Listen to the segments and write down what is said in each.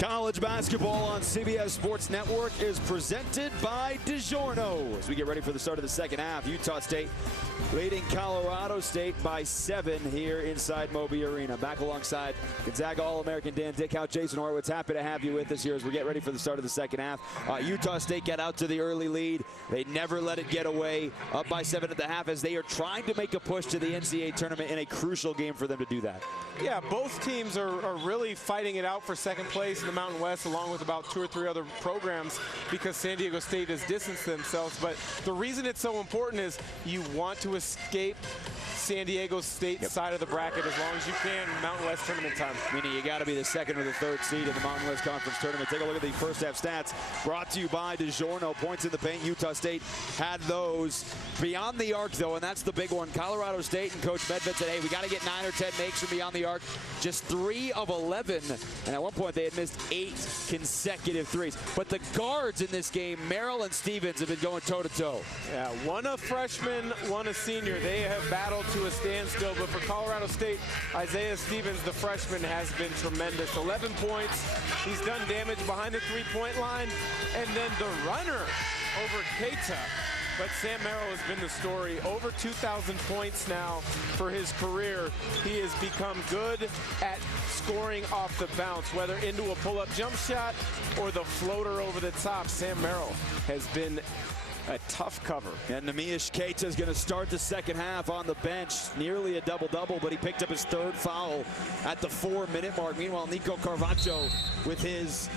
College basketball on CBS Sports Network is presented by DiGiorno. As we get ready for the start of the second half, Utah State leading Colorado State by 7 here inside Moby Arena. Back alongside Gonzaga All-American Dan Dickhout, Jason Horowitz, happy to have you with us here as we get ready for the start of the second half. Utah State got out to the early lead. They never let it get away, up by 7 at the half as they are trying to make a push to the NCAA tournament in a crucial game for them to do that. Yeah, both teams are really fighting it out for second place in the Mountain West, along with about 2 or 3 other programs, because San Diego State has distanced themselves. But the reason it's so important is you want to escape San Diego State's side of the bracket as long as you can in Mountain West tournament time. Meaning you got to be the 2nd or the 3rd seed in the Mountain West Conference tournament. Take a look at the first half stats brought to you by DiGiorno. Points in the paint. Utah State had those beyond the arc, though, and that's the big one. Colorado State and Coach Medved said, hey, we got to get 9 or 10 makes from beyond the arc. Just 3 of 11, and at one point they had missed 8 consecutive threes. But the guards in this game, Merrill and Stevens, have been going toe-to-toe. Yeah, one a freshman, one a senior. They have battled to a standstill, but for Colorado State, Isaiah Stevens, the freshman, has been tremendous. 11 points. He's done damage behind the three-point line, and then the runner over Keita. But Sam Merrill has been the story. Over 2,000 points now for his career. He has become good at scoring off the bounce, whether into a pull-up jump shot or the floater over the top. Sam Merrill has been a tough cover. And Neemias Keita is going to start the second half on the bench. Nearly a double-double, but he picked up his 3rd foul at the 4-minute mark. Meanwhile, Nico Carvacho with his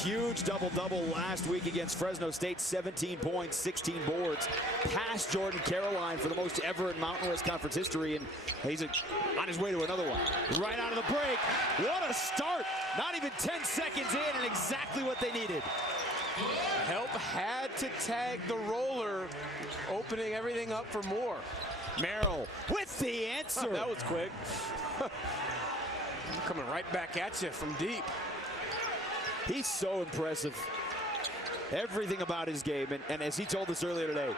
huge double-double last week against Fresno State. 17 points, 16 boards. Past Jordan Caroline for the most ever in Mountain West Conference history, and he's on his way to another one. Right out of the break. What a start. Not even 10 seconds in, and exactly what they needed. Help had to tag the roller, opening everything up for more. Merrill with the answer. That was quick. Coming right back at you from deep. He's so impressive. Everything about his game, and as he told us earlier today,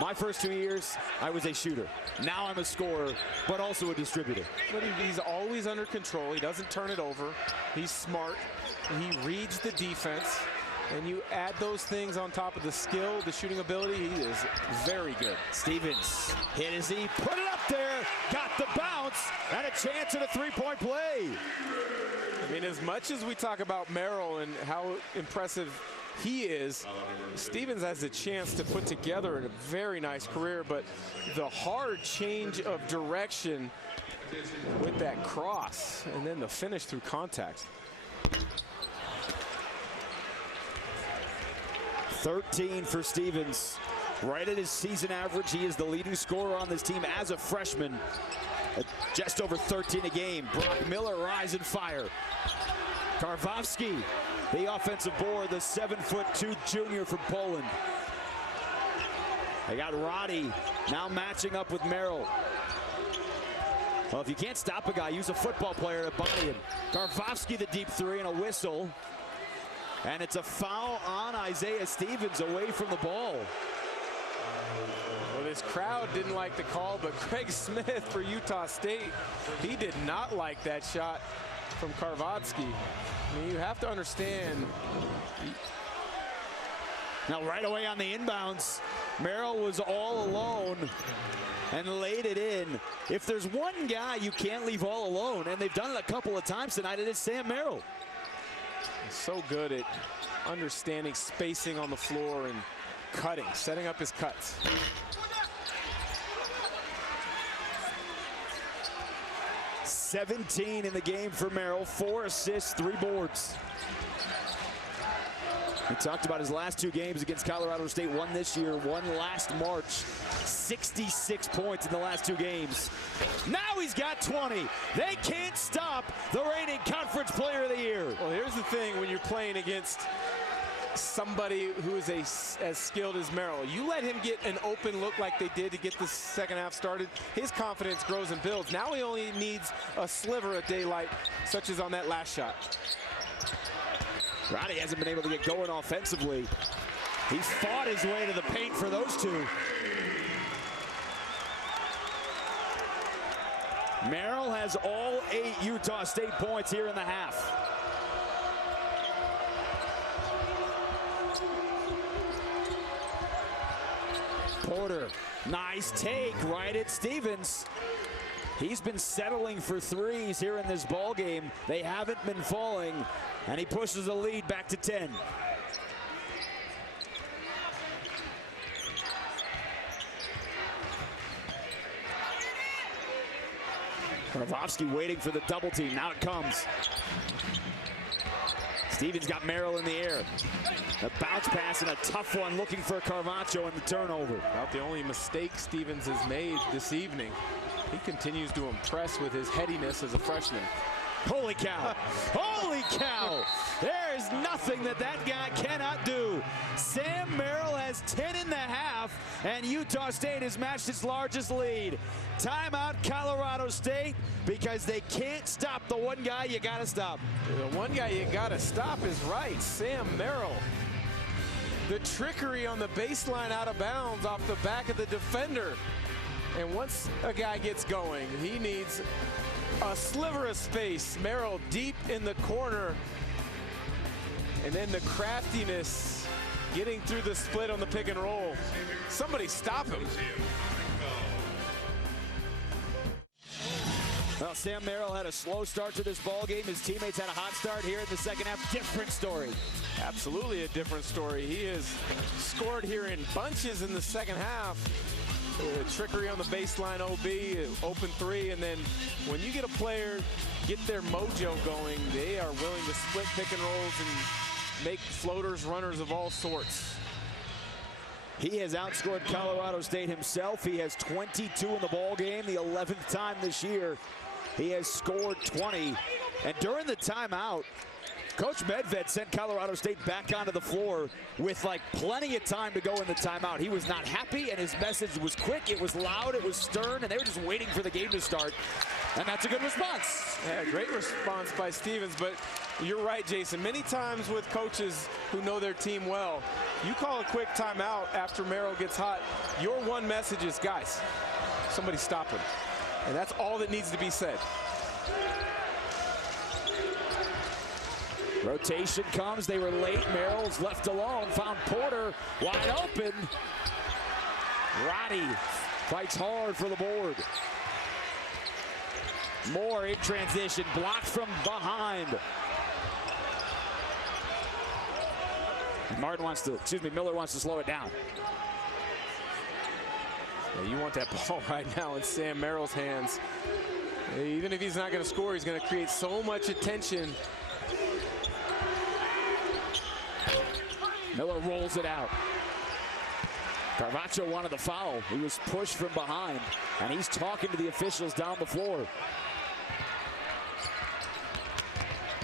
my first 2 years, I was a shooter. Now I'm a scorer, but also a distributor. But he's always under control. He doesn't turn it over. He's smart. He reads the defense. And you add those things on top of the skill, the shooting ability, he is very good. Stevens hit as he put it up there, got the bounce, and a chance at a 3-point play. I mean, as much as we talk about Merrill and how impressive he is, Stevens has a chance to put together a very nice career, but the hard change of direction with that cross and then the finish through contact. 13 for Stevens. Right at his season average. He is the leading scorer on this team as a freshman. Just over 13 a game. Brock Miller rise and fire. Karwowski, the offensive board, the 7'2" junior from Poland. They got Roddy now matching up with Merrill. Well, if you can't stop a guy, use a football player to body him. Karwowski, the deep 3, and a whistle. And it's a foul on Isaiah Stevens away from the ball. Well, this crowd didn't like the call, but Craig Smith for Utah State, he did not like that shot from Karwowski. I mean, you have to understand. Now right away on the inbounds, Merrill was all alone and laid it in. If there's one guy you can't leave all alone, and they've done it a couple of times tonight, it is Sam Merrill. So good at understanding spacing on the floor and cutting, setting up his cuts. $17 in the game for Merrill, 4 assists, 3 boards. He talked about his last 2 games against Colorado State, one this year, one last March. 66 points in the last 2 games. Now he's got 20. They can't stop the reigning conference player of the year. Well, here's the thing when you're playing against somebody who is as skilled as Merrill. You let him get an open look like they did to get the second half started, his confidence grows and builds. Now he only needs a sliver of daylight, such as on that last shot. Roddy hasn't been able to get going offensively. He fought his way to the paint for those 2. Merrill has all 8 Utah State points here in the half. Porter, nice take right at Stevens. He's been settling for threes here in this ball game. They haven't been falling, and he pushes the lead back to 10. Karvovsky waiting for the double team. Now it comes. Stevens got Merrill in the air. A bounce pass and a tough one, looking for Carvacho in the turnover. About the only mistake Stevens has made this evening. He continues to impress with his headiness as a freshman. Holy cow. Holy cow. There is nothing that guy cannot do. Sam Merrill has 10 in the half, and Utah State has matched its largest lead. Timeout, Colorado State, because they can't stop the one guy you got to stop. The one guy you got to stop is right, Sam Merrill. The trickery on the baseline out of bounds off the back of the defender. And once a guy gets going, he needs a sliver of space. Merrill deep in the corner. And then the craftiness getting through the split on the pick and roll. Somebody stop him. Well, Sam Merrill had a slow start to this ball game. His teammates had a hot start here in the second half. Different story. Absolutely a different story. He has scored here in bunches in the second half. Trickery on the baseline OB, open three, and then when you get a player get their mojo going, they are willing to split pick and rolls and make floaters, runners of all sorts. He has outscored Colorado State himself. He has 22 in the ball game, the 11th time this year. He has scored 20, and during the timeout, Coach Medved sent Colorado State back onto the floor with like plenty of time to go in the timeout. He was not happy, and his message was quick, it was loud, it was stern, and they were just waiting for the game to start. And that's a good response. Yeah, great response by Stevens, but you're right, Jason. Many times with coaches who know their team well, you call a quick timeout after Merrill gets hot. Your one message is, guys, somebody stop him. And that's all that needs to be said. Rotation comes, they were late, Merrill's left alone, found Porter wide open. Roddy fights hard for the board. Moore in transition, blocked from behind. Miller wants to slow it down. Yeah, you want that ball right now in Sam Merrill's hands. Even if he's not going to score, he's going to create so much attention. Miller rolls it out. Carvacho wanted the foul. He was pushed from behind, and he's talking to the officials down the floor.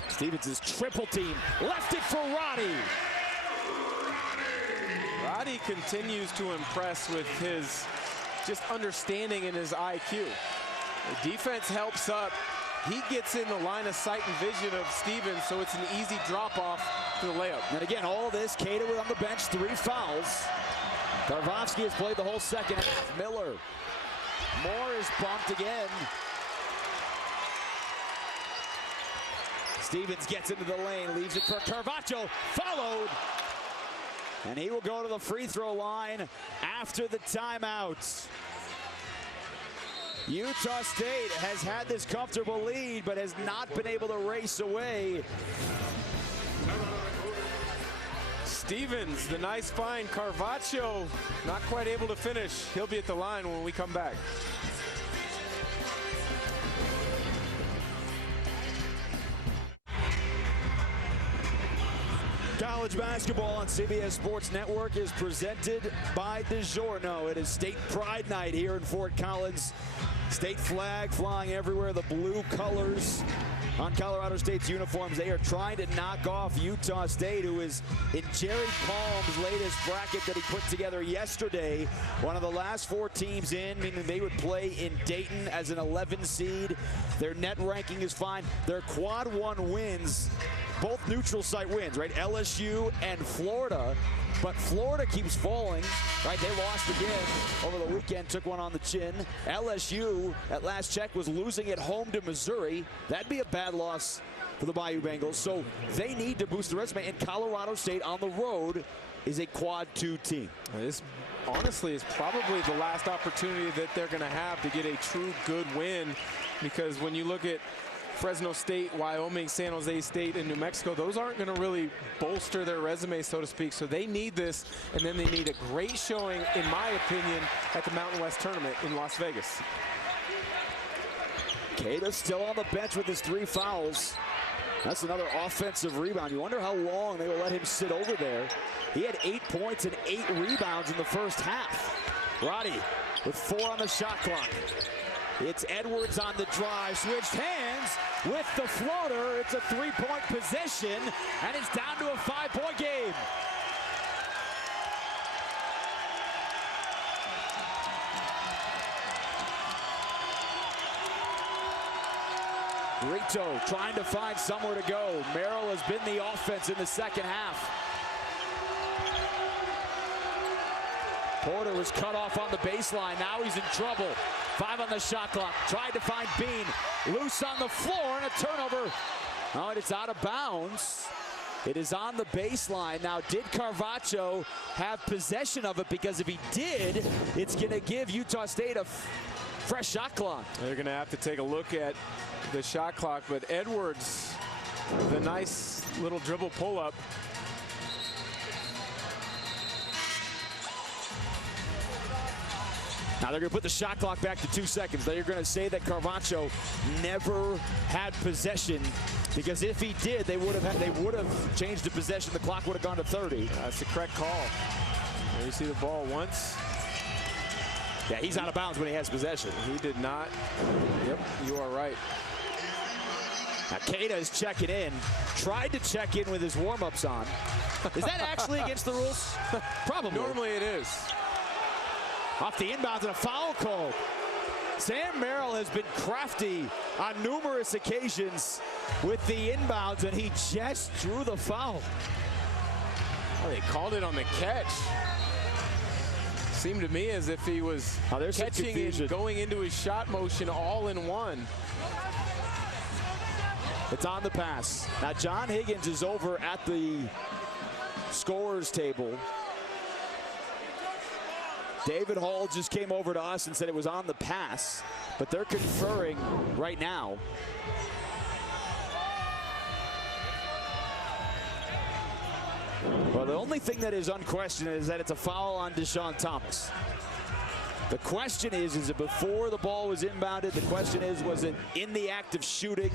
Stevens' triple team, left it for Roddy. Roddy continues to impress with his just understanding and his IQ. The defense helps up. He gets in the line of sight and vision of Stevens, so it's an easy drop-off to the layup. And again, all this, Cato on the bench, 3 fouls. Karvovsky has played the whole second half. Miller. Moore is bumped again. Stevens gets into the lane, leaves it for Carvacho, followed. And he will go to the free throw line after the timeout. Utah State has had this comfortable lead, but has not been able to race away. Stevens, the nice find. Carvacho not quite able to finish. He'll be at the line when we come back. College basketball on CBS Sports Network is presented by DiGiorno. It is State Pride Night here in Fort Collins. State flag flying everywhere, the blue colors on Colorado State's uniforms. They are trying to knock off Utah State, who is in Jerry Palm's latest bracket that he put together yesterday. One of the last 4 teams in, meaning they would play in Dayton as an 11 seed. Their net ranking is fine. Their quad 1 wins, both neutral site wins, right? LSU and Florida. But Florida keeps falling, right? They lost again over the weekend, took one on the chin. LSU, at last check, was losing at home to Missouri. That'd be a bad loss for the Bayou Bengals. So they need to boost the resume. And Colorado State on the road is a quad 2 team. This honestly is probably the last opportunity that they're going to have to get a true good win, because when you look at Fresno State, Wyoming, San Jose State, and New Mexico, those aren't going to really bolster their resume, so to speak. So they need this, and then they need a great showing, in my opinion, at the Mountain West Tournament in Las Vegas. Queta's still on the bench with his 3 fouls. That's another offensive rebound. You wonder how long they will let him sit over there. He had 8 points and 8 rebounds in the first half. Roddy with 4 on the shot clock. It's Edwards on the drive, switched hands with the floater. It's a 3-point possession, and it's down to a 5-point game. Rito trying to find somewhere to go. Merrill has been the offense in the second half. Porter was cut off on the baseline. Now he's in trouble. 5 on the shot clock. Tried to find Bean. Loose on the floor and a turnover. Oh, and it's out of bounds. It is on the baseline. Now, did Carvacho have possession of it? Because if he did, it's going to give Utah State a fresh shot clock. They're going to have to take a look at the shot clock, but Edwards, the nice little dribble pull-up. Now they're going to put the shot clock back to 2 seconds. They're going to say that Carvacho never had possession, because if he did, they would have changed the possession. The clock would have gone to 30. That's the correct call. There you see the ball once. Yeah, he's out of bounds when he has possession. He did not. Yep, you are right. Now Queta is checking in. Tried to check in with his warm-ups on. Is that actually against the rules? Probably. Normally it is. Off the inbounds and a foul call. Sam Merrill has been crafty on numerous occasions with the inbounds, and he just drew the foul. Oh, they called it on the catch. Seemed to me as if he was catching and going into his shot motion all in one. It's on the pass. Now John Higgins is over at the scorer's table. David Hall just came over to us and said it was on the pass, but they're conferring right now. Well, the only thing that is unquestioned is that it's a foul on Deshaun Thomas. The question is it before the ball was inbounded? The question is, was it in the act of shooting?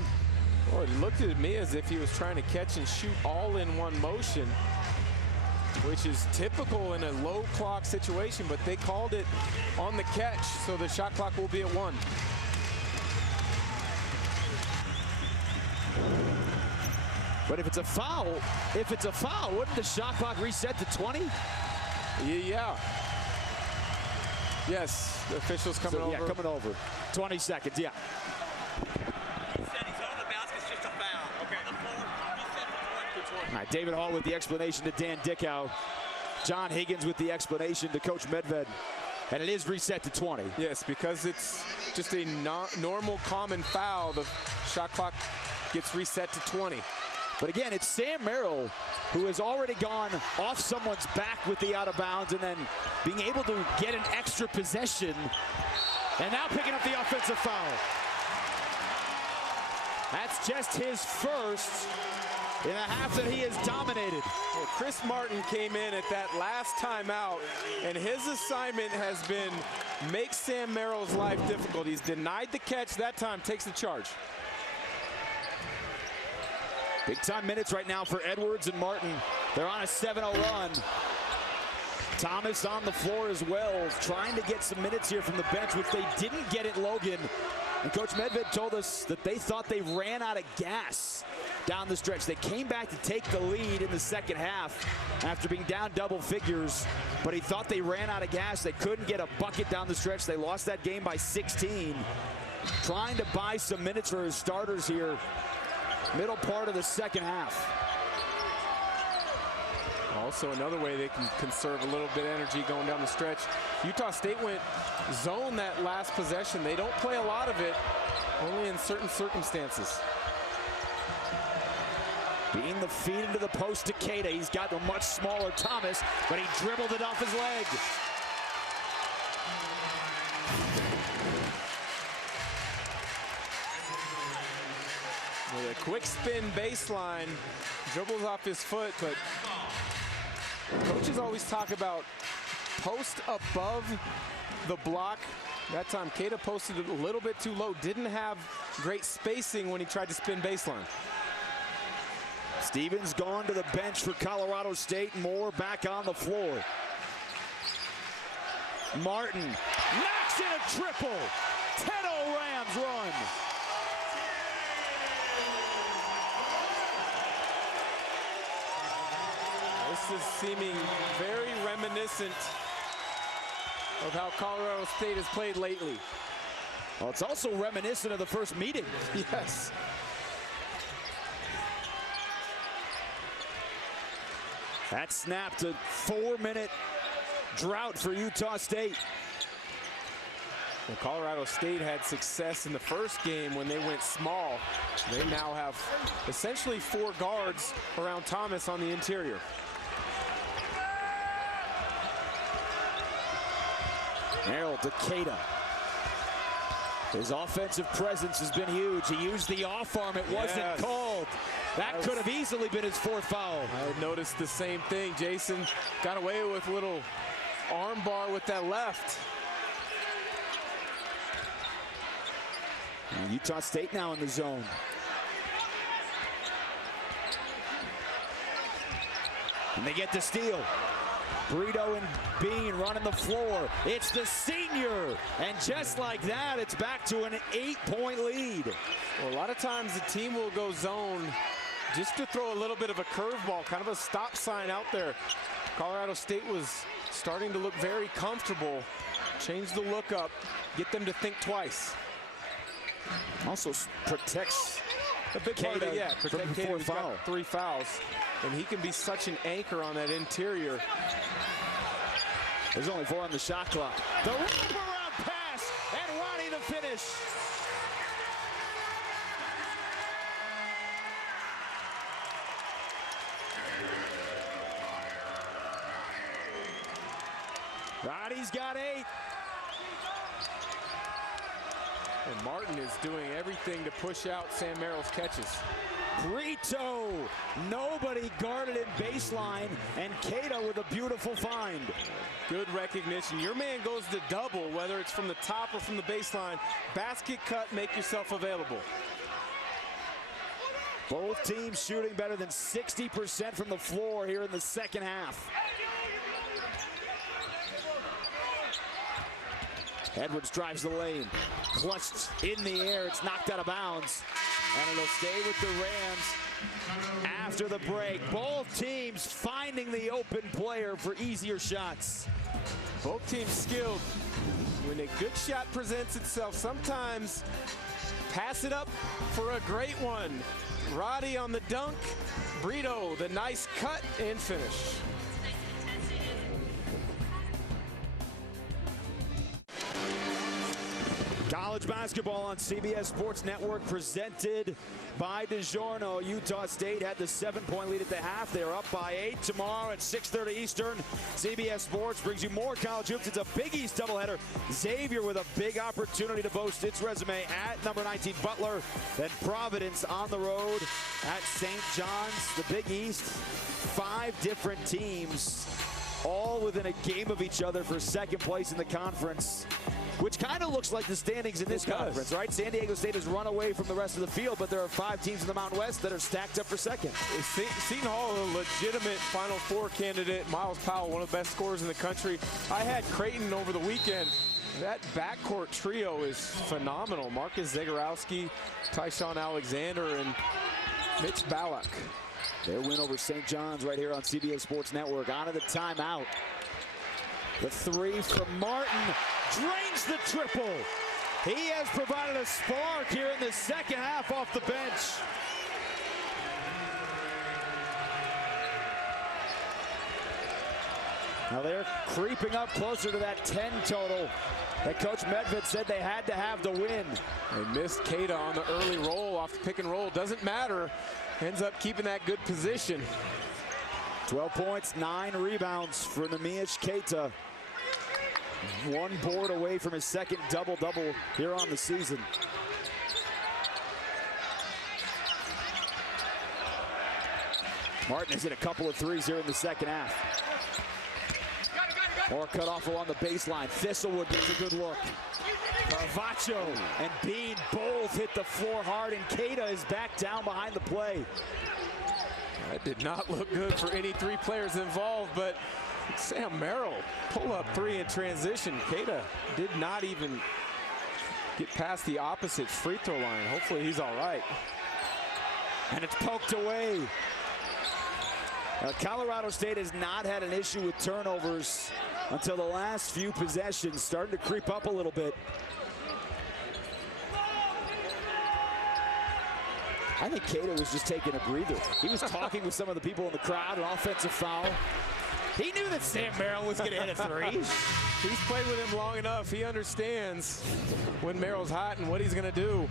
Well, it looked at me as if he was trying to catch and shoot all in one motion, which is typical in a low clock situation, but they called it on the catch, so the shot clock will be at 1. But if it's a foul, wouldn't the shot clock reset to 20? Yeah. Yes, the official's coming over. Yeah, coming over. 20 seconds, yeah. All right, David Hall with the explanation to Dan Dickow. John Higgins with the explanation to Coach Medved. And it is reset to 20. Yes, because it's just a normal common foul. The shot clock gets reset to 20. But again, it's Sam Merrill who has already gone off someone's back with the out of bounds and then being able to get an extra possession. And now picking up the offensive foul. That's just his first in a half that he has dominated. Well, Chris Martin came in at that last timeout, and his assignment has been make Sam Merrill's life difficult. He's denied the catch that time, takes the charge. Big time minutes right now for Edwards and Martin. They're on a 7-0 run. Thomas on the floor as well, trying to get some minutes here from the bench, which they didn't get at Logan. And Coach Medved told us that they thought they ran out of gas down the stretch. They came back to take the lead in the second half after being down double figures, but he thought they ran out of gas. They couldn't get a bucket down the stretch. They lost that game by 16. Trying to buy some minutes for his starters here, middle part of the second half. Also another way they can conserve a little bit of energy going down the stretch. Utah State went zone that last possession. They don't play a lot of it, only in certain circumstances. Being the feed into the post to Queta. He's got a much smaller Thomas, but he dribbled it off his leg. With a quick spin baseline, dribbles off his foot, but coaches always talk about post above the block. That time, Keita posted a little bit too low. Didn't have great spacing when he tried to spin baseline. Stevens gone to the bench for Colorado State. Moore back on the floor. Martin knocks in a triple. 10-0 Rams run. This is seeming very reminiscent of how Colorado State has played lately. Well, it's also reminiscent of the first meeting. Yes. That snapped a 4-minute drought for Utah State. Well, Colorado State had success in the first game when they went small. They now have essentially 4 guards around Thomas on the interior. Merrill to Keita. His offensive presence has been huge. He used the off arm. It wasn't called. That could have easily been his 4th foul. I had noticed the same thing. Jason got away with a little arm bar with that left. And Utah State now in the zone. And they get the steal. Brito and Bean running the floor. It's the senior. And just like that, it's back to an 8-point lead. Well, a lot of times the team will go zone just to throw a little bit of a curveball, kind of a stop sign out there. Colorado State was starting to look very comfortable. Change the look up, get them to think twice. Also protects a big part of it, yeah. Protect Keita, who's foul. got 3 fouls. And he can be such an anchor on that interior. There's only 4 on the shot clock. The wraparound pass, and Ronnie the finish. Ronnie's got 8. And Martin is doing everything to push out Sam Merrill's catches. Brito, nobody guarded in baseline, and Keita with a beautiful find. Good recognition. Your man goes to double, whether it's from the top or from the baseline. Basket cut, make yourself available. Both teams shooting better than 60% from the floor here in the second half. Edwards drives the lane, clutched in the air, it's knocked out of bounds. And it'll stay with the Rams after the break. Both teams finding the open player for easier shots. Both teams skilled. When a good shot presents itself, sometimes pass it up for a great one. Roddy on the dunk, Brito the nice cut and finish. College basketball on CBS Sports Network presented by DiGiorno. Utah State had the 7-point lead at the half. They are up by 8 tomorrow at 6:30 Eastern. CBS Sports brings you more college hoops. It's a Big East doubleheader. Xavier with a big opportunity to boast its resume at number 19 Butler. Then Providence on the road at St. John's. The Big East, 5 different teams, all within a game of each other for second place in the conference, which kind of looks like the standings in this conference, right? San Diego State has run away from the rest of the field, but there are 5 teams in the Mountain West that are stacked up for second. Seton Hall, a legitimate Final Four candidate. Miles Powell, one of the best scorers in the country. I had Creighton over the weekend. That backcourt trio is phenomenal. Marcus Zagorowski, Tyshawn Alexander, and Mitch Balak. Their win over St. John's right here on CBS Sports Network. On to the timeout. The 3 from Martin drains the triple. He has provided a spark here in the second half off the bench. Now they're creeping up closer to that 10 total that Coach Medved said they had to have to win. They missed Keita on the early roll off the pick and roll. Doesn't matter. Ends up keeping that good position. 12 points, 9 rebounds for Neemias Keita. 1 board away from his second double-double here on the season. Martin has hit a couple of threes here in the second half. More cut off along the baseline. Thistlewood gets a good look. Carvacho and Bean both hit the floor hard, and Keita is back down behind the play. That did not look good for any three players involved, but Sam Merrill pull up three in transition. Keita did not even get past the opposite free throw line. Hopefully he's all right. And it's poked away. Now, Colorado State has not had an issue with turnovers until the last few possessions, starting to creep up a little bit. I think Keita was just taking a breather. He was talking with some of the people in the crowd, an offensive foul. He knew that Sam Merrill was going to hit a three. He's played with him long enough. He understands when Merrill's hot and what he's going to do.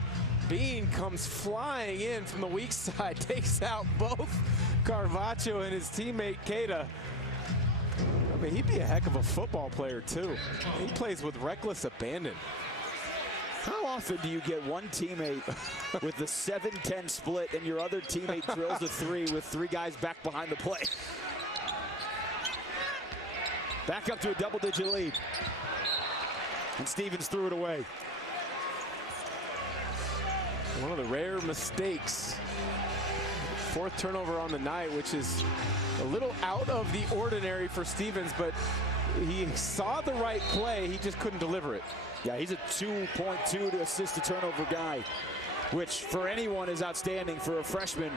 Bean comes flying in from the weak side, takes out both Carvacho and his teammate Keita. I mean, he'd be a heck of a football player, too. He plays with reckless abandon. How often do you get one teammate with the 7-10 split and your other teammate drills a three with three guys back behind the play? Back up to a double-digit lead. And Stevens threw it away. One of the rare mistakes. Fourth turnover on the night, which is a little out of the ordinary for Stevens, but he saw the right play, he just couldn't deliver it. Yeah, he's a 2.2 to assist to turnover guy, which for anyone is outstanding. For a freshman,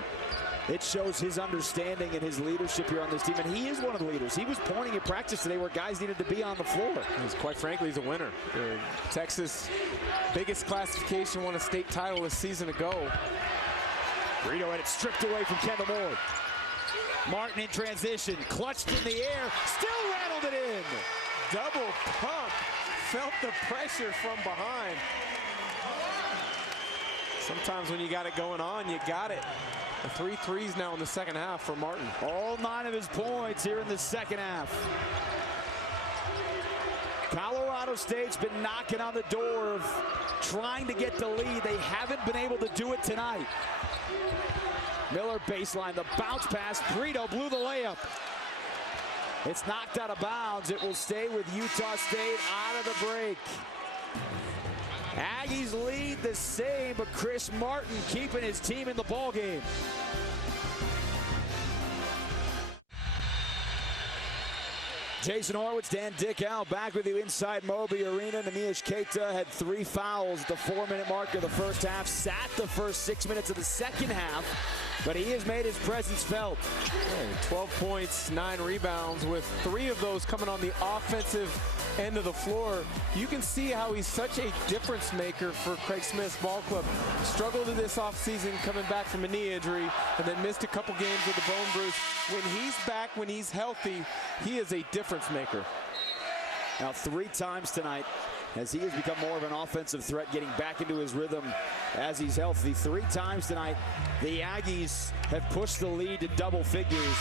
it shows his understanding and his leadership here on this team, and he is one of the leaders. He was pointing at practice today where guys needed to be on the floor. Quite frankly, he's a winner. Texas, biggest classification, won a state title a season ago. Brito had it stripped away from Kendall Moore. Martin in transition, clutched in the air, still rattled it in. Double pump, felt the pressure from behind. Sometimes when you got it going on, you got it. The 3 threes now in the second half for Martin. All 9 of his points here in the second half. Colorado State's been knocking on the door of trying to get the lead. They haven't been able to do it tonight. Miller baseline, the bounce pass. Brito blew the layup. It's knocked out of bounds. It will stay with Utah State out of the break. Aggies lead the same, but Chris Martin keeping his team in the ballgame. Jason Horwitz, Dan Dickow back with you inside Moby Arena. Neemias Keita had 3 fouls at the 4-minute mark of the first half. Sat the first 6 minutes of the second half, but he has made his presence felt. 12 points, 9 rebounds, with 3 of those coming on the offensive end of the floor. You can see how he's such a difference maker for Craig Smith's ball club. Struggled in this offseason coming back from a knee injury and then missed a couple games with a bone bruise. When he's back, when he's healthy, he is a difference maker. Now 3 times tonight as he has become more of an offensive threat, getting back into his rhythm as he's healthy. 3 times tonight the Aggies have pushed the lead to double figures.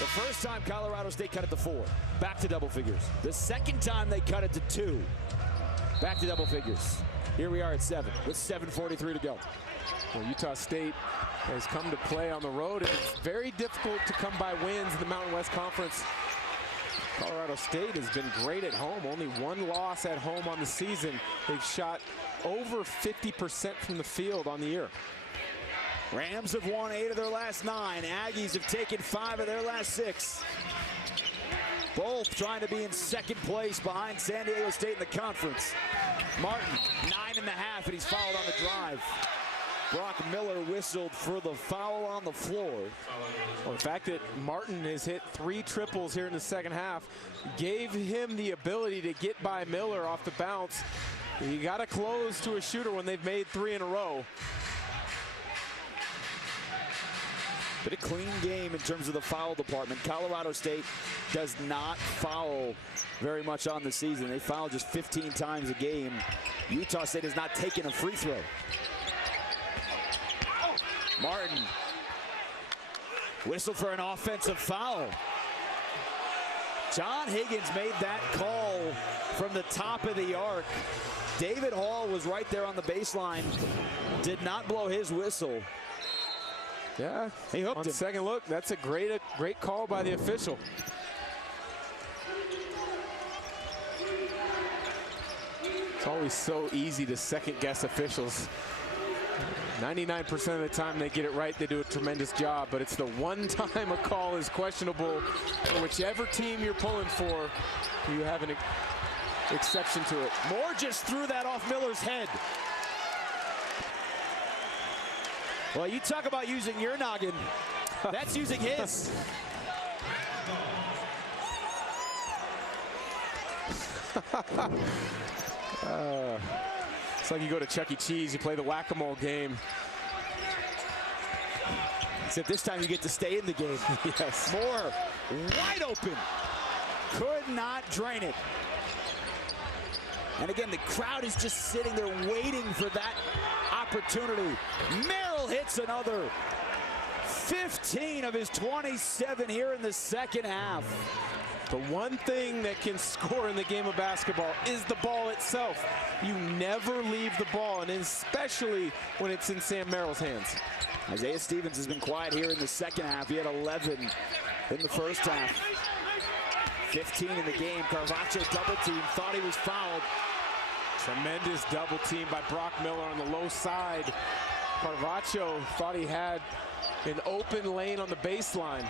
The first time Colorado State cut it to 4, back to double figures. The second time they cut it to 2, back to double figures. Here we are at 7 with 7:43 to go. Well, Utah State has come to play on the road, and it's very difficult to come by wins in the Mountain West Conference. Colorado State has been great at home. Only 1 loss at home on the season. They've shot over 50% from the field on the year. Rams have won 8 of their last 9. Aggies have taken 5 of their last 6. Both trying to be in second place behind San Diego State in the conference. Martin, 9.5, and he's fouled on the drive. Brock Miller whistled for the foul on the floor. Well, the fact that Martin has hit 3 triples here in the second half gave him the ability to get by Miller off the bounce. You got to close to a shooter when they've made 3 in a row. But a clean game in terms of the foul department. Colorado State does not foul very much on the season. They foul just 15 times a game. Utah State has not taken a free throw. Martin whistled for an offensive foul. John Higgins made that call from the top of the arc. David Hall was right there on the baseline, did not blow his whistle. Yeah, he hooked on him. Second look, that's a great call by the official. It's always so easy to second guess officials. 99% of the time they get it right, they do a tremendous job, but it's the one time a call is questionable for whichever team you're pulling for, you have an exception to it. Moore just threw that off Miller's head. Well, you talk about using your noggin. That's using his. It's like you go to Chuck E. Cheese, you play the whack-a-mole game. Except this time you get to stay in the game. Yes. Moore, wide open. Could not drain it. And again, the crowd is just sitting there waiting for that opportunity. Merrill hits another. 15 of his 27 here in the second half. The one thing that can score in the game of basketball is the ball itself. You never leave the ball, and especially when it's in Sam Merrill's hands. Isaiah Stevens has been quiet here in the second half. He had 11 in the first half. 15 in the game. Carvacho double team, thought he was fouled. Tremendous double team by Brock Miller on the low side. Carvacho thought he had an open lane on the baseline.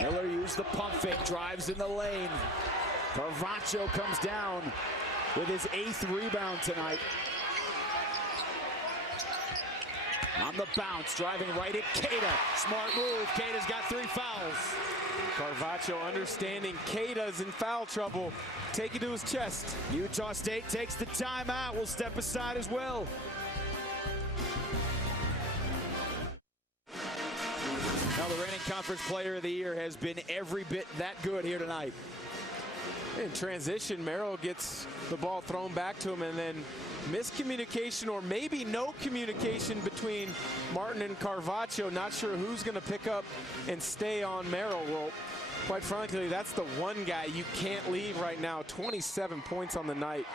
Miller used the pump fake, drives in the lane. Carvacho comes down with his 8th rebound tonight. On the bounce, driving right at Queta. Smart move, Queta's got 3 fouls. Carvacho understanding Queta's in foul trouble, take it to his chest. Utah State takes the timeout, will step aside as well. Now the reigning conference player of the year has been every bit that good here tonight. In transition, Merrill gets the ball thrown back to him, and then miscommunication or maybe no communication between Martin and Carvacho. Not sure who's going to pick up and stay on Merrill. Well, quite frankly, that's the one guy you can't leave right now. 27 points on the night.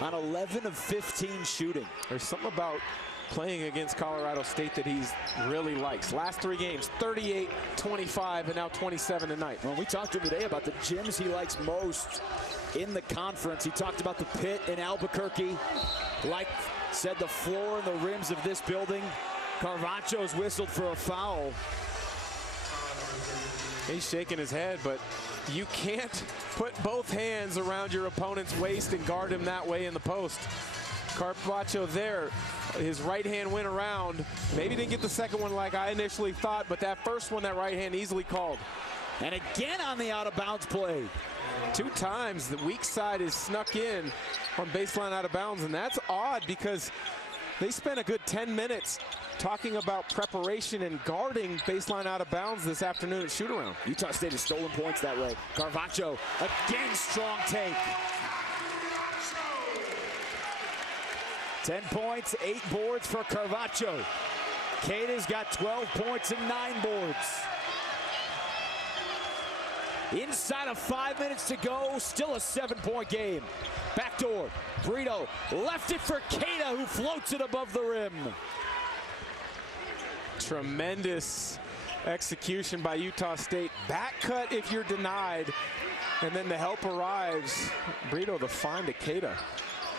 On 11 of 15 shooting. There's something about playing against Colorado State that he really likes. Last 3 games, 38, 25, and now 27 tonight. Well, we talked to him today about the gyms he likes most in the conference. He talked about the pit in Albuquerque. Like said, the floor and the rims of this building. Carvacho's whistled for a foul. He's shaking his head, but you can't put both hands around your opponent's waist and guard him that way in the post. Carvacho there, his right hand went around. Maybe didn't get the second one like I initially thought, but that first one, that right hand easily called. And again on the out of bounds play. 2 times the weak side is snuck in on baseline out of bounds, and that's odd because they spent a good 10 minutes talking about preparation and guarding baseline out of bounds this afternoon at shoot-around. Utah State has stolen points that way. Carvacho, again, strong take. 10 points, 8 boards for Carvacho. Queta's got 12 points and 9 boards. Inside of 5 minutes to go, still a 7-point game. Backdoor, Brito left it for Queta, who floats it above the rim. Tremendous execution by Utah State. Back cut if you're denied, and then the help arrives. Brito the find to Queta.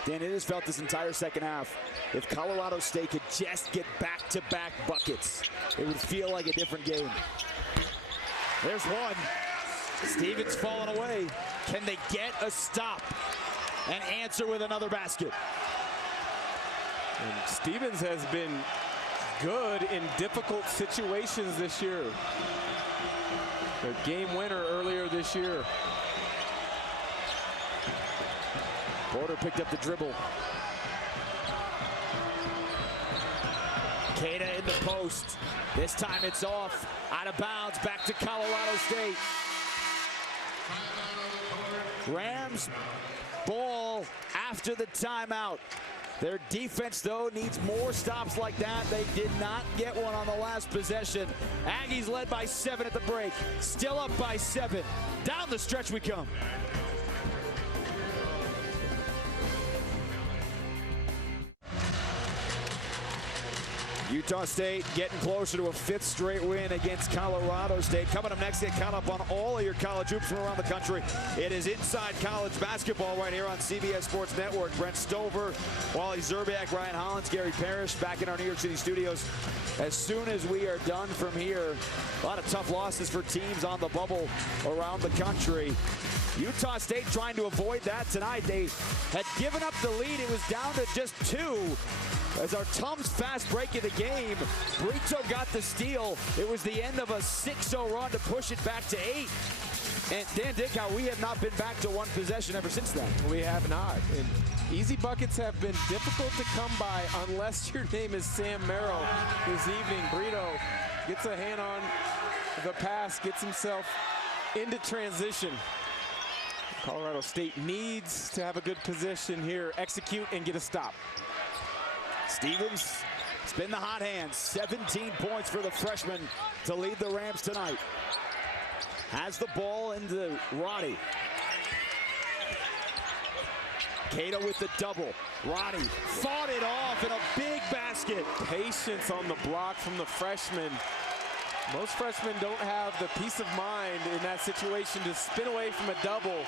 Dan, it has felt this entire second half. If Colorado State could just get back-to-back buckets, it would feel like a different game. There's one. Stevens falling away. Can they get a stop and answer with another basket? And Stevens has been good in difficult situations this year. A game winner earlier this year. Porter picked up the dribble. Queta in the post. This time it's off. Out of bounds. Back to Colorado State. Rams ball after the timeout. Their defense, though, needs more stops like that. They did not get one on the last possession. Aggies led by 7 at the break. Still up by 7. Down the stretch we come. Utah State getting closer to a 5th straight win against Colorado State. Coming up next, get caught up on all of your college hoops from around the country. It is Inside College Basketball right here on CBS Sports Network. Brent Stover, Wally Zerbiak, Ryan Hollins, Gary Parrish back in our New York City studios. As soon as we are done from here, a lot of tough losses for teams on the bubble around the country. Utah State trying to avoid that tonight. They had given up the lead. It was down to just 2. As our Tums fast break of the game, Brito got the steal. It was the end of a 6-0 run to push it back to 8. And Dan Dickau, we have not been back to 1 possession ever since then. We have not. And easy buckets have been difficult to come by unless your name is Sam Merrill. This evening, Brito gets a hand on the pass, gets himself into transition. Colorado State needs to have a good position here, execute and get a stop. Stevens spin the hot hand. 17 points for the freshman to lead the Rams tonight. Has the ball into Roddy. Cato with the double. Roddy fought it off in a big basket. Patience on the block from the freshman. Most freshmen don't have the peace of mind in that situation to spin away from a double.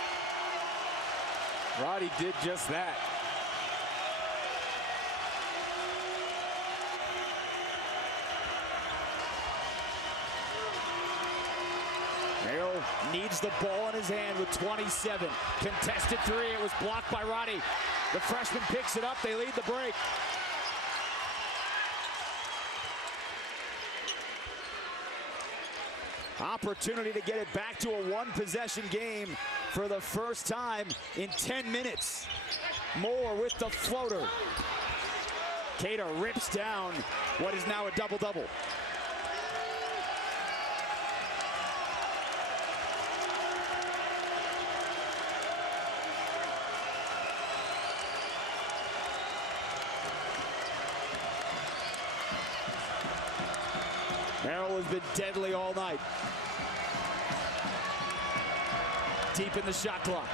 Roddy did just that. Merrill needs the ball in his hand with 27. Contested 3. It was blocked by Roddy. The freshman picks it up. They lead the break. Opportunity to get it back to a 1-possession game for the first time in 10 minutes. Moore with the floater. Cato rips down what is now a double-double. Merrill has been deadly all night. Deep in the shot clock.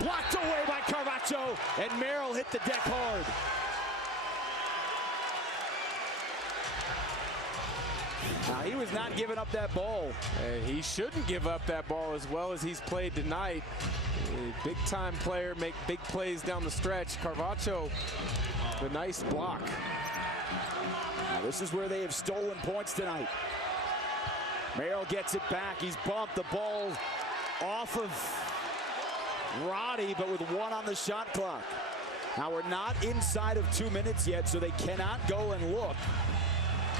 Blocked away by Carvacho, and Merrill hit the deck hard. Now, he was not giving up that ball. He shouldn't give up that ball as well as he's played tonight. A big-time player, make big plays down the stretch. Carvacho, the nice block. Now, this is where they have stolen points tonight. Merrill gets it back. He's bumped the ball off of Roddy, but with 1 on the shot clock. Now, we're not inside of 2 minutes yet, so they cannot go and look.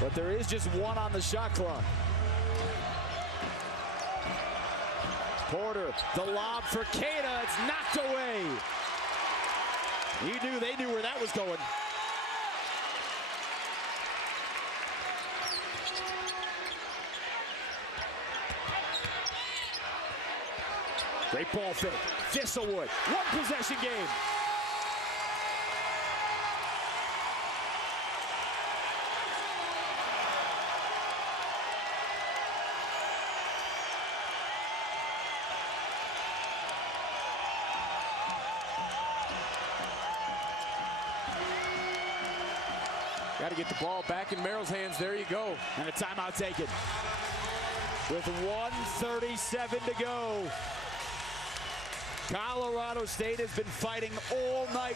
But there is just 1 on the shot clock. Porter, the lob for Cato. It's knocked away. They knew where that was going. Great ball fake. Thistlewood, 1-possession game. Got to get the ball back in Merrill's hands. There you go. And a timeout taken. With 1:37 to go. Colorado State has been fighting all night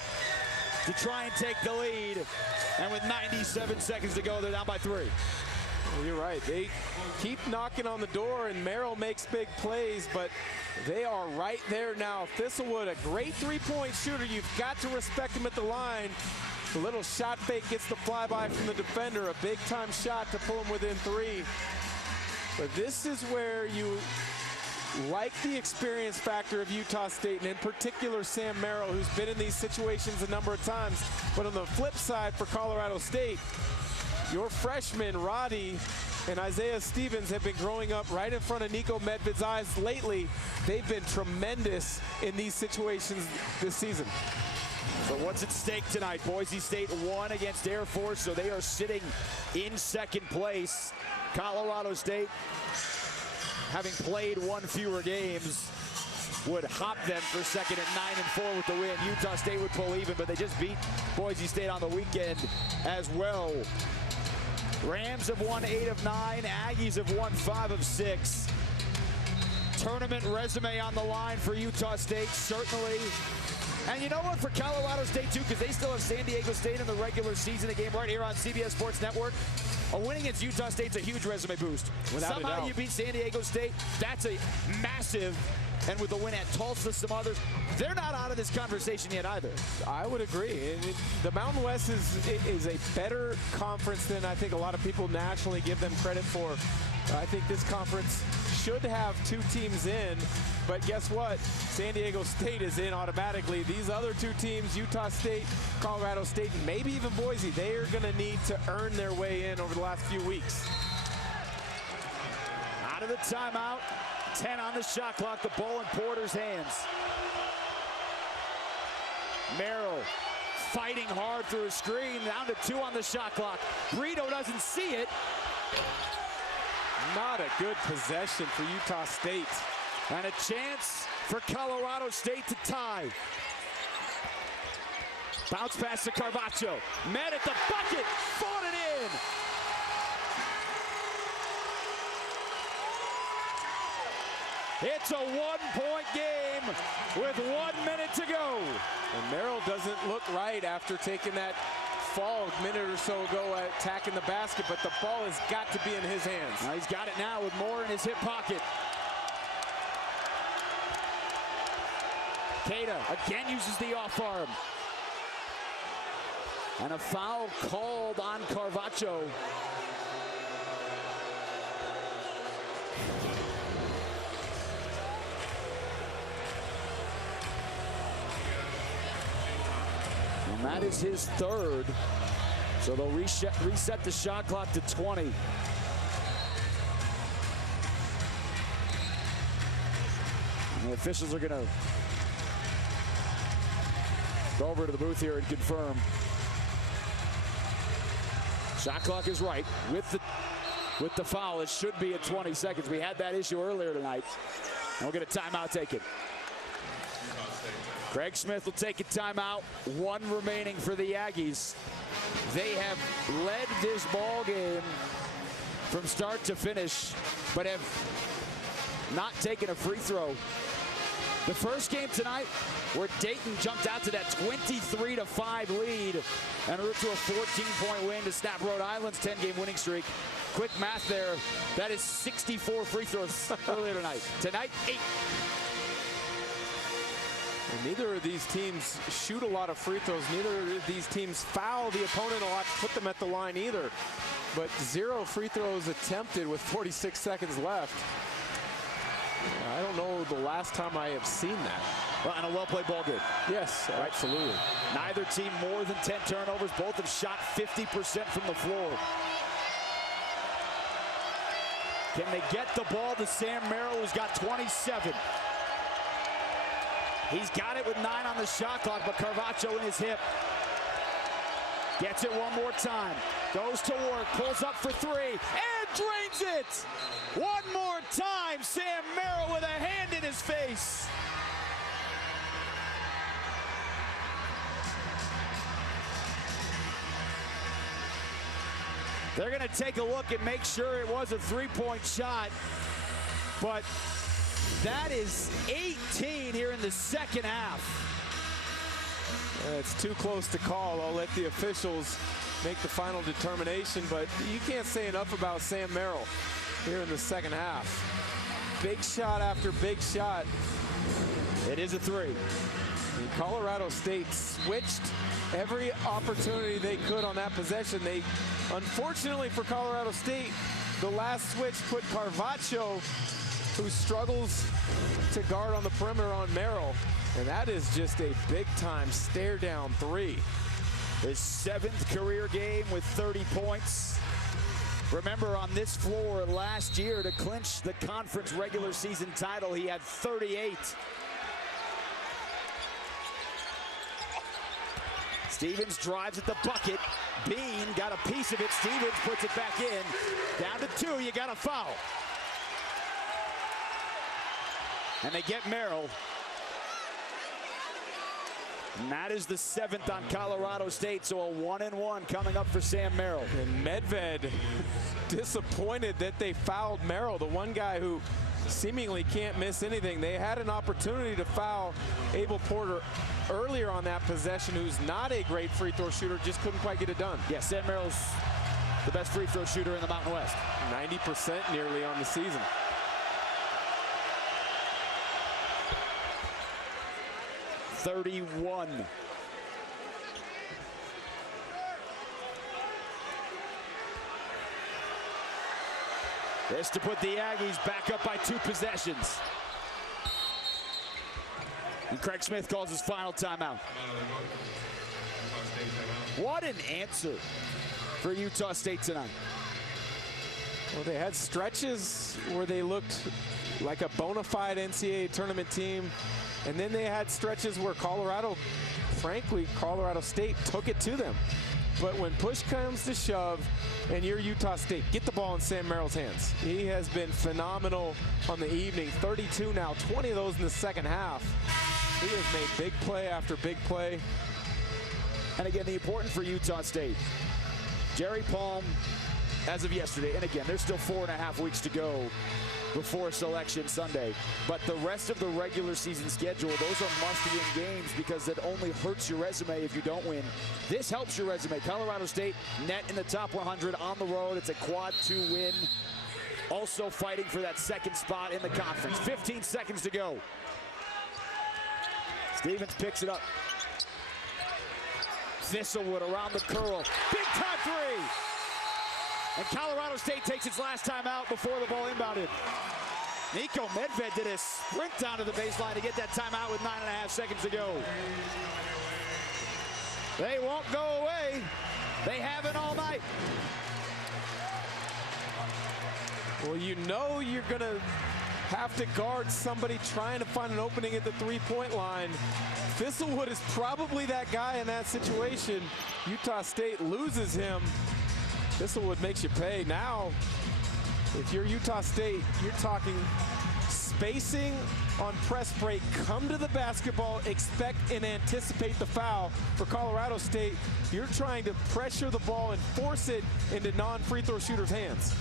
to try and take the lead. And with 97 seconds to go, they're down by 3. Well, you're right. They keep knocking on the door, and Merrill makes big plays, but they are right there now. Thistlewood, a great 3-point shooter. You've got to respect him at the line. The little shot fake gets the flyby from the defender. A big-time shot to pull him within 3. But this is where you like the experience factor of Utah State, and in particular Sam Merrill, who's been in these situations a number of times. But on the flip side for Colorado State, your freshmen Roddy and Isaiah Stevens have been growing up right in front of Nico Medved's eyes lately. They've been tremendous in these situations this season. So what's at stake tonight? Boise State won against Air Force, so they are sitting in 2nd place. Colorado State, having played 1 fewer games, would hop them for second at 9-4 with the win. Utah State would pull even, but they just beat Boise State on the weekend as well. Rams have won 8 of 9. Aggies have won 5 of 6. Tournament resume on the line for Utah State, certainly. And you know what, for Colorado State too, because they still have San Diego State in the regular season, a game right here on CBS Sports Network. A win against Utah State's a huge resume boost. Without a doubt. Somehow you beat San Diego State, that's a massive. And with the win at Tulsa, some others, they're not out of this conversation yet either. I would agree. The Mountain West is a better conference than I think a lot of people nationally give them credit for. I think this conference should have 2 teams in, but guess what? San Diego State is in automatically. These other 2 teams, Utah State, Colorado State, and maybe even Boise, they are going to need to earn their way in over the last few weeks. Out of the timeout, 10 on the shot clock, the ball in Porter's hands. Merrill fighting hard through a screen, down to 2 on the shot clock. Brito doesn't see it. Not a good possession for Utah State. And a chance for Colorado State to tie. Bounce pass to Carvacho. Met at the bucket, fought it in. It's a 1-point game with 1 minute to go. And Merrill doesn't look right after taking that fall a minute or so ago at attacking the basket, but the ball has got to be in his hands. Now he's got it now with Moore in his hip pocket. Queta again uses the off arm. And a foul called on Carvacho. And that is his 3rd. So they'll reset the shot clock to 20. And the officials are going to go over to the booth here and confirm. Shot clock is right with the foul. It should be at 20 seconds. We had that issue earlier tonight. And we'll get a timeout taken. Craig Smith will take a timeout. 1 remaining for the Aggies. They have led this ball game from start to finish, but have not taken a free throw. The first game tonight, where Dayton jumped out to that 23-5 lead and route to a 14-point win to snap Rhode Island's 10-game winning streak. Quick math there. That is 64 free throws earlier tonight. Tonight, 8. And neither of these teams shoot a lot of free throws. Neither of these teams foul the opponent a lot to put them at the line either. But 0 free throws attempted with 46 seconds left. I don't know the last time I have seen that. Well, and a well-played ball game. Yes, absolutely. Neither team more than 10 turnovers. Both have shot 50% from the floor. Can they get the ball to Sam Merrill, who's got 27? He's got it with 9 on the shot clock, but Carvacho in his hip. Gets it one more time. Goes to work, pulls up for 3, and drains it! One more time, Sam Merrill with a hand in his face. They're going to take a look and make sure it was a 3-point shot, but that is 18 here in the second half. It's too close to call. I'll let the officials make the final determination, but you can't say enough about Sam Merrill here in the second half. Big shot after big shot. It is a 3. And Colorado State switched every opportunity they could on that possession. They, unfortunately for Colorado State, the last switch put Carvacho, who struggles to guard on the perimeter, on Merrill. And that is just a big-time stare-down 3. His 7th career game with 30 points. Remember, on this floor last year to clinch the conference regular season title, he had 38. Stevens drives at the bucket. Bean got a piece of it. Stevens puts it back in. Down to 2, you got a foul. And they get Merrill. And that is the 7th on Colorado State, so a 1-and-1 coming up for Sam Merrill. And Medved disappointed that they fouled Merrill, the one guy who seemingly can't miss anything. They had an opportunity to foul Abel Porter earlier on that possession, who's not a great free throw shooter, just couldn't quite get it done. Yeah, Sam Merrill's the best free throw shooter in the Mountain West. 90% nearly on the season. .31. This to put the Aggies back up by 2 possessions. And Craig Smith calls his final timeout. What an answer for Utah State tonight. Well, they had stretches where they looked like a bona fide NCAA tournament team. And then they had stretches where Colorado State took it to them. But when push comes to shove and you're Utah State, get the ball in Sam Merrill's hands. He has been phenomenal on the evening. 32 now, 20 of those in the second half. He has made big play after big play. And again, the important for Utah State, Jerry Palm, as of yesterday, and again, there's still 4.5 weeks to go before Selection Sunday. But the rest of the regular season schedule, those are must-win games because it only hurts your resume if you don't win. This helps your resume. Colorado State net in the top 100 on the road. It's a quad 2 win. Also fighting for that 2nd spot in the conference. 15 seconds to go. Stevens picks it up. Thistlewood around the curl. Big time 3! And Colorado State takes its last time out before the ball inbounded. Nico Medved did a sprint down to the baseline to get that timeout with 9.5 seconds to go. They won't go away. They haven't all night. Well, you know you're going to have to guard somebody trying to find an opening at the 3-point line. Thistlewood is probably that guy in that situation. Utah State loses him. Thistlewood makes you pay. Now, if you're Utah State, you're talking spacing on press break. Come to the basketball, expect and anticipate the foul. For Colorado State, you're trying to pressure the ball and force it into non-free throw shooters' hands.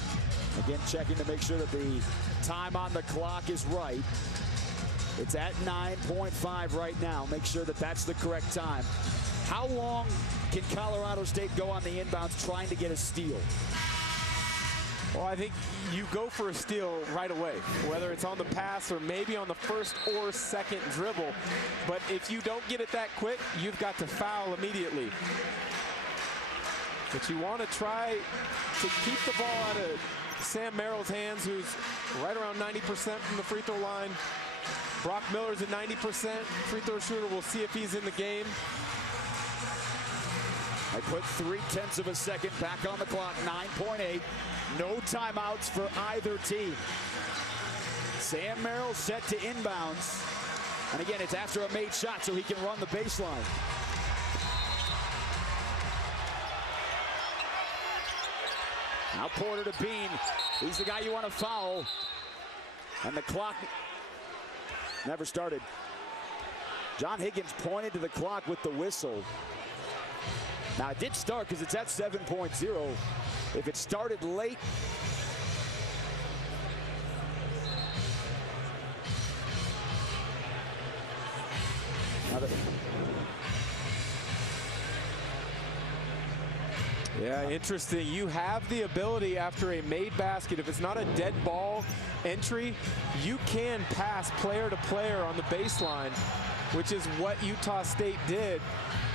Again, checking to make sure that the time on the clock is right. It's at 9.5 right now. Make sure that that's the correct time. How long can Colorado State go on the inbounds trying to get a steal? Well, I think you go for a steal right away, whether it's on the pass or maybe on the 1st or 2nd dribble. But if you don't get it that quick, you've got to foul immediately. But you want to try to keep the ball out of Sam Merrill's hands, who's right around 90% from the free throw line. Brock Miller's a 90% free throw shooter. We'll see if he's in the game. I put 0.3 of a second back on the clock, 9.8. No timeouts for either team. Sam Merrill set to inbounds. And again, it's after a made shot, so he can run the baseline. Now Porter to Bean. He's the guy you want to foul. And the clock never started. John Higgins pointed to the clock with the whistle. Now it did start because it's at 7.0. If it started late, yeah, interesting. You have the ability after a made basket, if it's not a dead ball entry, you can pass player to player on the baseline, which is what Utah State did.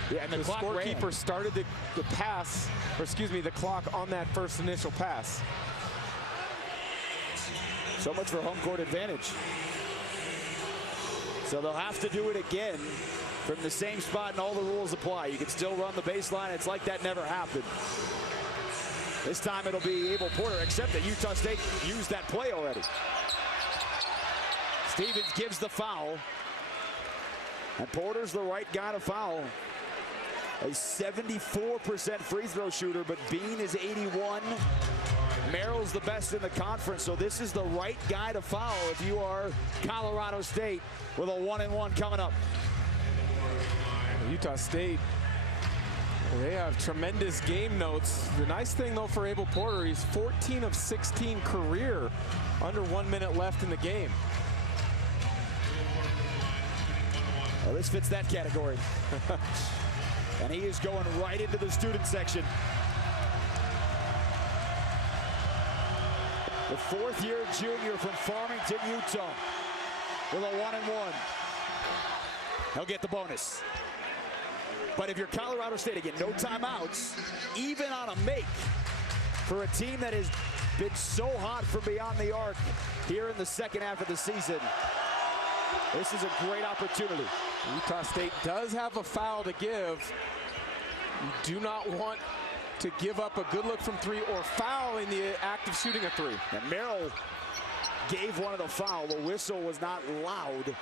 Yeah, and the scorekeeper started the pass, or excuse me, the clock on that first initial pass. So much for home court advantage. So they'll have to do it again from the same spot, and all the rules apply. You can still run the baseline. It's like that never happened. This time it'll be Abel Porter, except that Utah State used that play already. Stevens gives the foul. And Porter's the right guy to foul. A 74% free throw shooter, but Bean is 81. Merrill's the best in the conference, so this is the right guy to foul if you are Colorado State with a 1-and-1 coming up. Utah State, they have tremendous game notes. The nice thing, though, for Abel Porter, he's 14 of 16 career under 1 minute left in the game. Well, this fits that category. And he is going right into the student section. The fourth-year junior from Farmington, Utah, with a 1-and-1. He'll get the bonus. But if you're Colorado State, again, no timeouts, even on a make, for a team that has been so hot from beyond the arc here in the second half of the season, this is a great opportunity. Utah State does have a foul to give. You do not want to give up a good look from three or foul in the act of shooting a three. And Merrill gave one of the foul. The whistle was not loud,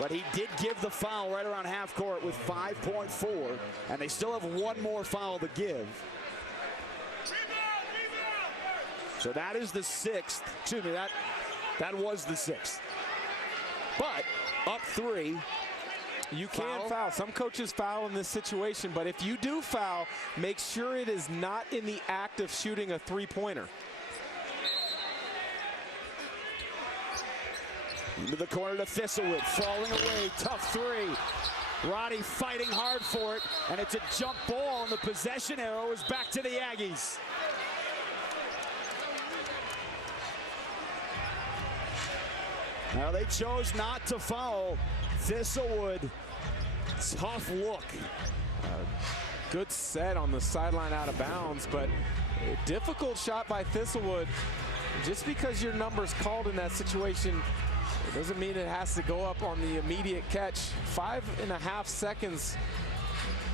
but he did give the foul right around half court with 5.4, and they still have one more foul to give. So that is the sixth. Excuse me, that was the sixth. But up three. You can foul. Some coaches foul in this situation, but if you do foul, make sure it is not in the act of shooting a three-pointer. Into the corner to Thistlewood, falling away, tough three. Roddy fighting hard for it, and it's a jump ball, and the possession arrow is back to the Aggies. Now they chose not to foul Thistlewood. Tough look. Good set on the sideline out of bounds, but a difficult shot by Thistlewood. Just because your number's called in that situation, it doesn't mean it has to go up on the immediate catch. 5.5 seconds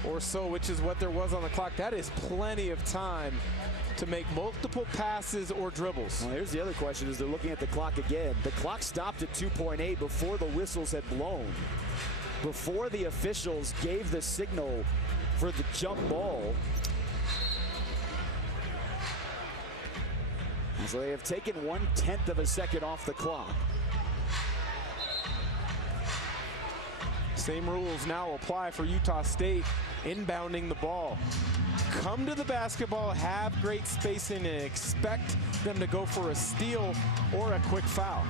or so, which is what there was on the clock. That is plenty of time to make multiple passes or dribbles. Well, here's the other question as they're looking at the clock again. The clock stopped at 2.8 before the whistles had blown, before the officials gave the signal for the jump ball. So they have taken 1/10 of a second off the clock. Same rules now apply for Utah State inbounding the ball. Come to the basketball, have great spacing, and expect them to go for a steal or a quick foul.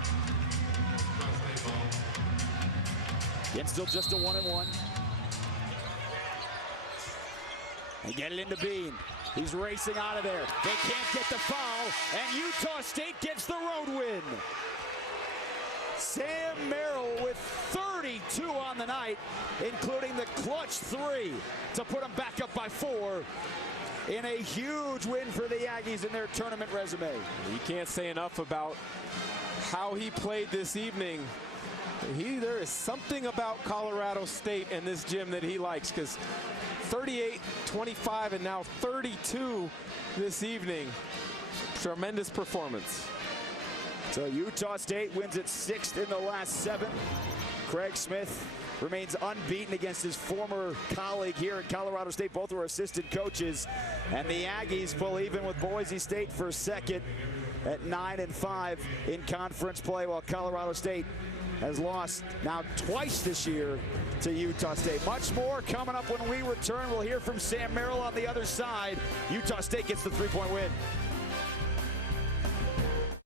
Again, still just a 1-and-1. They get it into Bean. He's racing out of there. They can't get the foul, and Utah State gets the road win. Sam Merrill with 32 on the night, including the clutch three to put them back up by 4 in a huge win for the Aggies in their tournament resume. You can't say enough about how he played this evening. There is something about Colorado State and this gym that he likes, because 38, 25, and now 32 this evening. Tremendous performance. So Utah State wins its 6th in the last 7. Craig Smith remains unbeaten against his former colleague here at Colorado State. Both were assistant coaches. And the Aggies pull even with Boise State for second at 9-5 in conference play, while Colorado State has lost now twice this year to Utah State. Much more coming up when we return. We'll hear from Sam Merrill on the other side. Utah State gets the 3-point win.